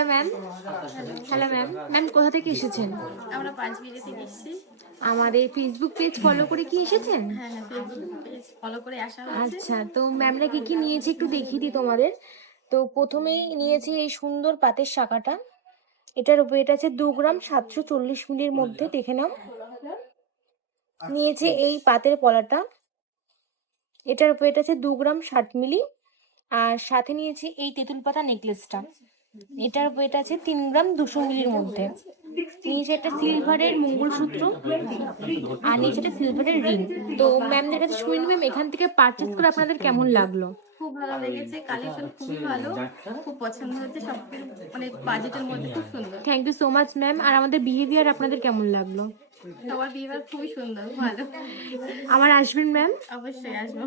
Hello ma'am. Hello ma'am. Ma'am কোথা থেকে এসেছেন? আমরা পাঁচবিড়ি থেকে এসেছি। আমাদের ফেসবুক পেজ ফলো করে কি এসেছেন? হ্যাঁ হ্যাঁ, ফেসবুক পেজ ফলো করে আসা হয়েছে। আচ্ছা, তো ম্যামরা কি কি নিয়েছে একটু দেখিয়ে দিই তোমাদের। তো প্রথমেই নিয়েছি এই সুন্দর পাতের শাঁখাটা। এটার ওয়েট আছে 2 গ্রাম 740 মিলির মধ্যে, দেখে নাও। নিয়েছে এই পাতের পলাটা, এটার ওয়েট আছে 2 গ্রাম 60 মিলি। আর সাথে নিয়েছি এই তেঁতুল পাতা নেকলেসটা, এটার ওয়েট আছে 3 গ্রাম 200 মিলির মধ্যে। নিয়েছে একটা সিলভারের মঙ্গলসূত্র, আর নিয়েছে একটা সিলভারের রিং। তো ম্যামদের কাছে শুনি ম্যাম, এখান থেকে পারচেজ করে আপনাদের কেমন লাগলো? খুব ভালো লেগেছে, কালেকশন খুবই ভালো, খুব পছন্দ হচ্ছে, সব মানে বাজেটের মধ্যে খুব সুন্দর। Thank you so much ma'am. আর আমাদের বিহেভিয়ার আপনাদের কেমন লাগলো? সবার বিহেভিয়ার খুবই সুন্দর, ভালো। আবার আসবেন ম্যাম। অবশ্যই আসবো।